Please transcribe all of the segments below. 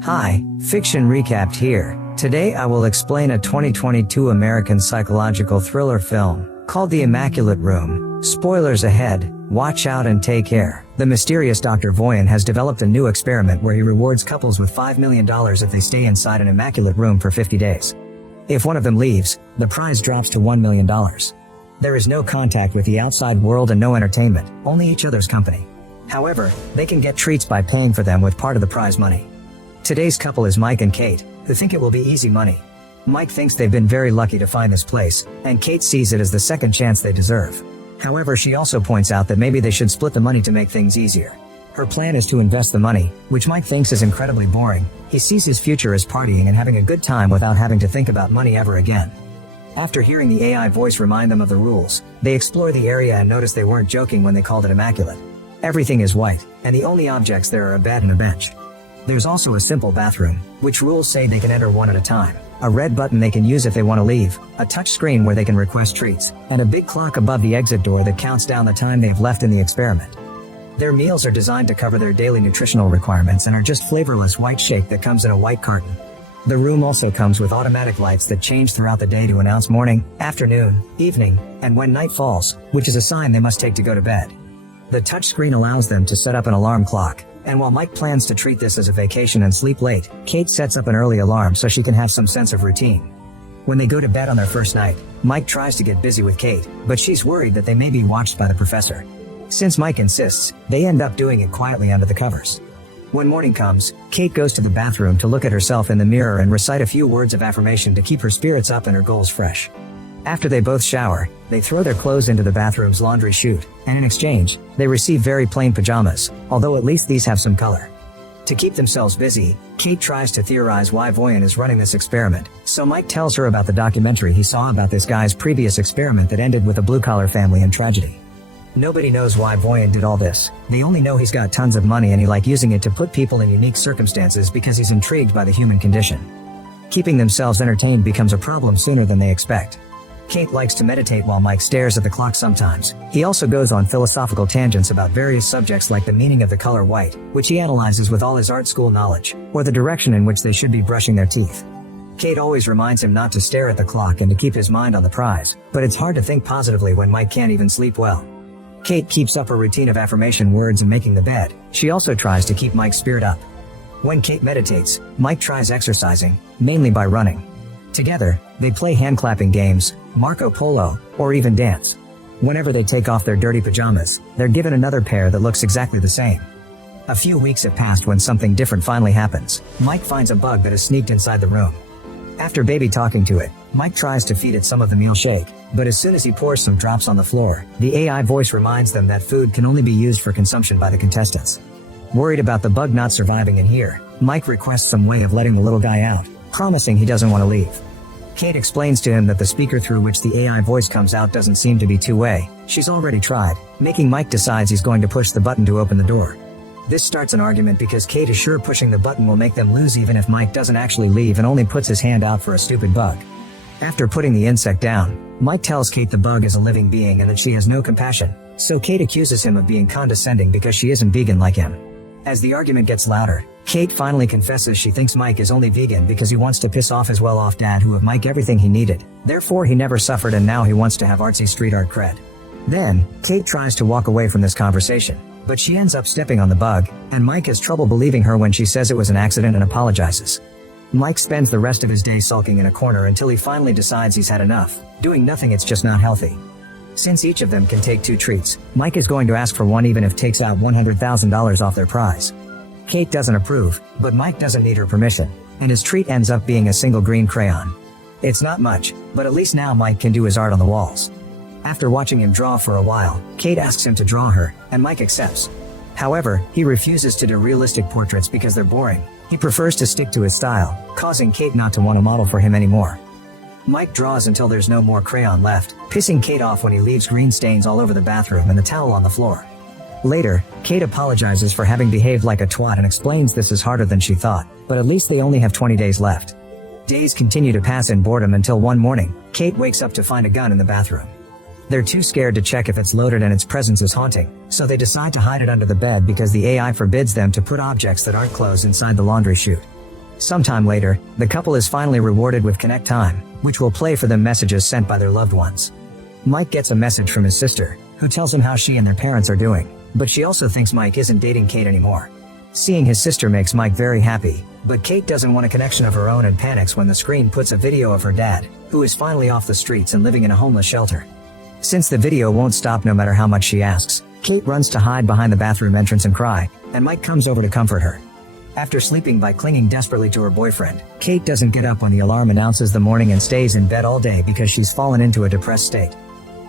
Hi, Fiction Recapped here. Today I will explain a 2022 American psychological thriller film called The Immaculate Room. Spoilers ahead, watch out and take care. The mysterious Dr. Voyan has developed a new experiment where he rewards couples with $5 million if they stay inside an immaculate room for 50 days. If one of them leaves, the prize drops to $1 million. There is no contact with the outside world and no entertainment, only each other's company. However, they can get treats by paying for them with part of the prize money. Today's couple is Mike and Kate, who think it will be easy money. Mike thinks they've been very lucky to find this place, and Kate sees it as the second chance they deserve. However, she also points out that maybe they should split the money to make things easier. Her plan is to invest the money, which Mike thinks is incredibly boring. He sees his future as partying and having a good time without having to think about money ever again. After hearing the AI voice remind them of the rules, they explore the area and notice they weren't joking when they called it immaculate. Everything is white, and the only objects there are a bed and a bench. There's also a simple bathroom, which rules say they can enter one at a time, a red button they can use if they want to leave, a touch screen where they can request treats, and a big clock above the exit door that counts down the time they've left in the experiment. Their meals are designed to cover their daily nutritional requirements and are just flavorless white shake that comes in a white carton. The room also comes with automatic lights that change throughout the day to announce morning, afternoon, evening, and when night falls, which is a sign they must take to go to bed. The touch screen allows them to set up an alarm clock. And while Mike plans to treat this as a vacation and sleep late, Kate sets up an early alarm so she can have some sense of routine. When they go to bed on their first night, Mike tries to get busy with Kate, but she's worried that they may be watched by the professor. Since Mike insists, they end up doing it quietly under the covers. When morning comes, Kate goes to the bathroom to look at herself in the mirror and recite a few words of affirmation to keep her spirits up and her goals fresh. After they both shower, they throw their clothes into the bathroom's laundry chute, and in exchange, they receive very plain pajamas, although at least these have some color. To keep themselves busy, Kate tries to theorize why Voyan is running this experiment, so Mike tells her about the documentary he saw about this guy's previous experiment that ended with a blue-collar family and tragedy. Nobody knows why Voyan did all this. They only know he's got tons of money and he likes using it to put people in unique circumstances because he's intrigued by the human condition. Keeping themselves entertained becomes a problem sooner than they expect. Kate likes to meditate while Mike stares at the clock sometimes. He also goes on philosophical tangents about various subjects like the meaning of the color white, which he analyzes with all his art school knowledge, or the direction in which they should be brushing their teeth. Kate always reminds him not to stare at the clock and to keep his mind on the prize, but it's hard to think positively when Mike can't even sleep well. Kate keeps up a routine of affirmation words and making the bed. She also tries to keep Mike's spirit up. When Kate meditates, Mike tries exercising, mainly by running. Together, they play hand-clapping games, Marco Polo, or even dance. Whenever they take off their dirty pajamas, they're given another pair that looks exactly the same. A few weeks have passed when something different finally happens. Mike finds a bug that has sneaked inside the room. After baby talking to it, Mike tries to feed it some of the meal shake, but as soon as he pours some drops on the floor, the AI voice reminds them that food can only be used for consumption by the contestants. Worried about the bug not surviving in here, Mike requests some way of letting the little guy out, promising he doesn't want to leave. Kate explains to him that the speaker through which the AI voice comes out doesn't seem to be two-way. She's already tried, making Mike decides he's going to push the button to open the door. This starts an argument because Kate is sure pushing the button will make them lose even if Mike doesn't actually leave and only puts his hand out for a stupid bug. After putting the insect down, Mike tells Kate the bug is a living being and that she has no compassion, so Kate accuses him of being condescending because she isn't vegan like him. As the argument gets louder, Kate finally confesses she thinks Mike is only vegan because he wants to piss off his well-off dad who gave Mike everything he needed. Therefore he never suffered and now he wants to have artsy street art cred. Then, Kate tries to walk away from this conversation, but she ends up stepping on the bug, and Mike has trouble believing her when she says it was an accident and apologizes. Mike spends the rest of his day sulking in a corner until he finally decides he's had enough. Doing nothing, it's just not healthy. Since each of them can take 2 treats, Mike is going to ask for one even if takes out $100,000 off their prize. Kate doesn't approve, but Mike doesn't need her permission, and his treat ends up being a single green crayon. It's not much, but at least now Mike can do his art on the walls. After watching him draw for a while, Kate asks him to draw her, and Mike accepts. However, he refuses to do realistic portraits because they're boring. He prefers to stick to his style, causing Kate not to want to model for him anymore. Mike draws until there's no more crayon left, pissing Kate off when he leaves green stains all over the bathroom and the towel on the floor. Later, Kate apologizes for having behaved like a twat and explains this is harder than she thought, but at least they only have 20 days left. Days continue to pass in boredom until one morning, Kate wakes up to find a gun in the bathroom. They're too scared to check if it's loaded and its presence is haunting, so they decide to hide it under the bed because the AI forbids them to put objects that aren't clothes inside the laundry chute. Sometime later, the couple is finally rewarded with Connect Time, which will play for them messages sent by their loved ones. Mike gets a message from his sister, who tells him how she and their parents are doing, but she also thinks Mike isn't dating Kate anymore. Seeing his sister makes Mike very happy, but Kate doesn't want a connection of her own and panics when the screen puts a video of her dad, who is finally off the streets and living in a homeless shelter. Since the video won't stop no matter how much she asks, Kate runs to hide behind the bathroom entrance and cry, and Mike comes over to comfort her. After sleeping by clinging desperately to her boyfriend, Kate doesn't get up when the alarm announces the morning and stays in bed all day because she's fallen into a depressed state.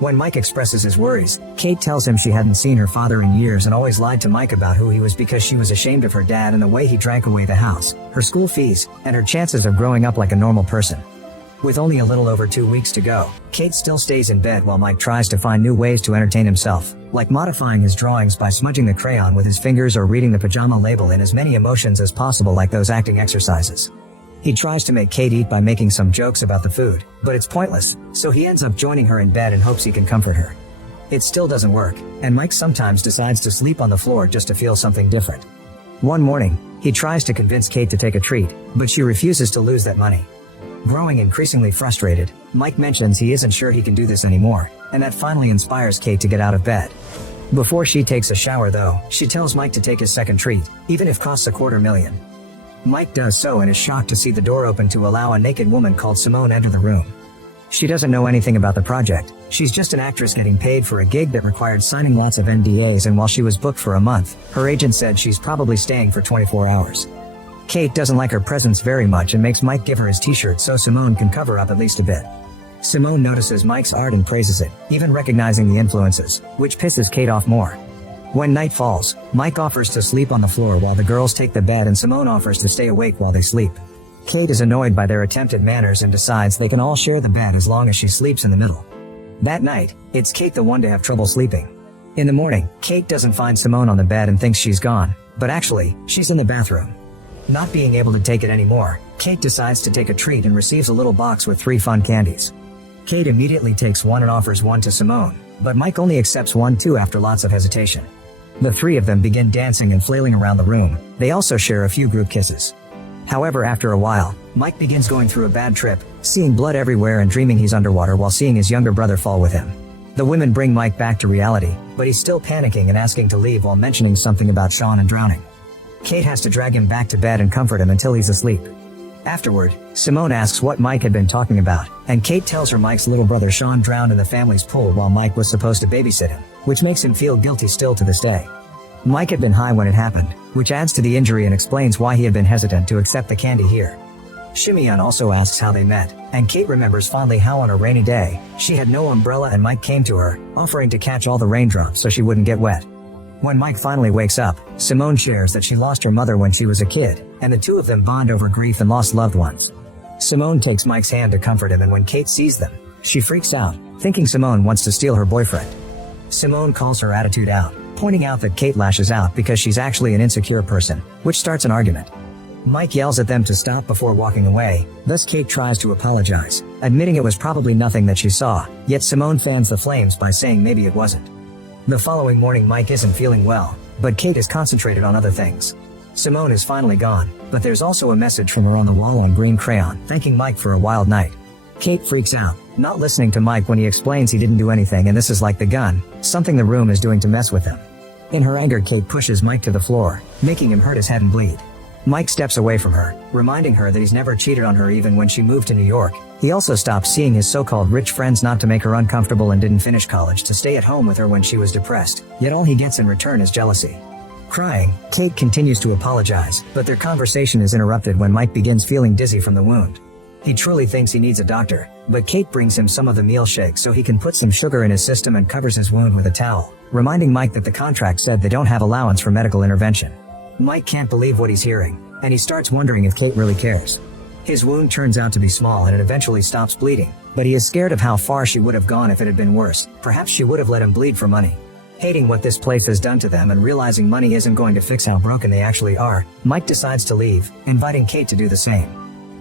When Mike expresses his worries, Kate tells him she hadn't seen her father in years and always lied to Mike about who he was because she was ashamed of her dad and the way he drank away the house, her school fees, and her chances of growing up like a normal person. With only a little over 2 weeks to go, Kate still stays in bed while Mike tries to find new ways to entertain himself, like modifying his drawings by smudging the crayon with his fingers or reading the pajama label in as many emotions as possible like those acting exercises. He tries to make Kate eat by making some jokes about the food, but it's pointless, so he ends up joining her in bed and hopes he can comfort her. It still doesn't work, and Mike sometimes decides to sleep on the floor just to feel something different. One morning, he tries to convince Kate to take a treat, but she refuses to lose that money. Growing increasingly frustrated, Mike mentions he isn't sure he can do this anymore, and that finally inspires Kate to get out of bed. Before she takes a shower though, she tells Mike to take his second treat, even if costs $250,000. Mike does so and is shocked to see the door open to allow a naked woman called Simone enter the room. She doesn't know anything about the project, she's just an actress getting paid for a gig that required signing lots of NDAs, and while she was booked for a month, her agent said she's probably staying for 24 hours. Kate doesn't like her presence very much and makes Mike give her his t-shirt so Simone can cover up at least a bit. Simone notices Mike's art and praises it, even recognizing the influences, which pisses Kate off more. When night falls, Mike offers to sleep on the floor while the girls take the bed and Simone offers to stay awake while they sleep. Kate is annoyed by their attempted manners and decides they can all share the bed as long as she sleeps in the middle. That night, it's Kate the one to have trouble sleeping. In the morning, Kate doesn't find Simone on the bed and thinks she's gone, but actually, she's in the bathroom. Not being able to take it anymore, Kate decides to take a treat and receives a little box with 3 fun candies. Kate immediately takes one and offers one to Simone, but Mike only accepts one too after lots of hesitation. The 3 of them begin dancing and flailing around the room. They also share a few group kisses. However, after a while, Mike begins going through a bad trip, seeing blood everywhere and dreaming he's underwater while seeing his younger brother fall with him. The women bring Mike back to reality, but he's still panicking and asking to leave while mentioning something about Sean and drowning. Kate has to drag him back to bed and comfort him until he's asleep. Afterward, Simone asks what Mike had been talking about, and Kate tells her Mike's little brother Sean drowned in the family's pool while Mike was supposed to babysit him, which makes him feel guilty still to this day. Mike had been high when it happened, which adds to the injury and explains why he had been hesitant to accept the candy here. Shimeon also asks how they met, and Kate remembers fondly how on a rainy day, she had no umbrella and Mike came to her, offering to catch all the raindrops so she wouldn't get wet. When Mike finally wakes up, Simone shares that she lost her mother when she was a kid, and the 2 of them bond over grief and lost loved ones. Simone takes Mike's hand to comfort him, and when Kate sees them, she freaks out, thinking Simone wants to steal her boyfriend. Simone calls her attitude out, pointing out that Kate lashes out because she's actually an insecure person, which starts an argument. Mike yells at them to stop before walking away, thus Kate tries to apologize, admitting it was probably nothing that she saw, yet Simone fans the flames by saying maybe it wasn't. The following morning Mike isn't feeling well, but Kate is concentrated on other things. Simone is finally gone, but there's also a message from her on the wall on green crayon, thanking Mike for a wild night. Kate freaks out, not listening to Mike when he explains he didn't do anything and this is like the gun, something the room is doing to mess with him. In her anger, Kate pushes Mike to the floor, making him hurt his head and bleed. Mike steps away from her, reminding her that he's never cheated on her even when she moved to New York. He also stopped seeing his so-called rich friends not to make her uncomfortable and didn't finish college to stay at home with her when she was depressed, yet all he gets in return is jealousy. Crying, Kate continues to apologize, but their conversation is interrupted when Mike begins feeling dizzy from the wound. He truly thinks he needs a doctor, but Kate brings him some of the meal shake so he can put some sugar in his system and covers his wound with a towel, reminding Mike that the contract said they don't have allowance for medical intervention. Mike can't believe what he's hearing, and he starts wondering if Kate really cares. His wound turns out to be small and it eventually stops bleeding, but he is scared of how far she would have gone if it had been worse. Perhaps she would have let him bleed for money. Hating what this place has done to them and realizing money isn't going to fix how broken they actually are, Mike decides to leave, inviting Kate to do the same.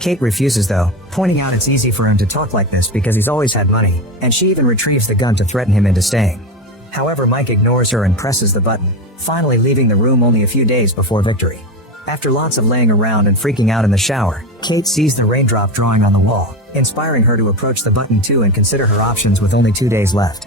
Kate refuses though, pointing out it's easy for him to talk like this because he's always had money, and she even retrieves the gun to threaten him into staying. However, Mike ignores her and presses the button, finally leaving the room only a few days before victory. After lots of laying around and freaking out in the shower, Kate sees the raindrop drawing on the wall, inspiring her to approach the button too and consider her options with only 2 days left.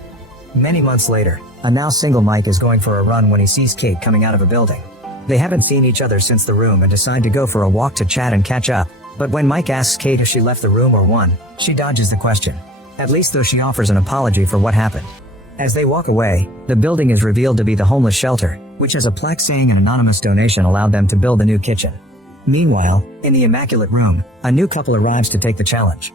Many months later, a now single Mike is going for a run when he sees Kate coming out of a building. They haven't seen each other since the room and decide to go for a walk to chat and catch up. But when Mike asks Kate if she left the room or won, she dodges the question. At least though she offers an apology for what happened. As they walk away, the building is revealed to be the homeless shelter, which has a plaque saying an anonymous donation allowed them to build a new kitchen. Meanwhile, in the Immaculate Room, a new couple arrives to take the challenge.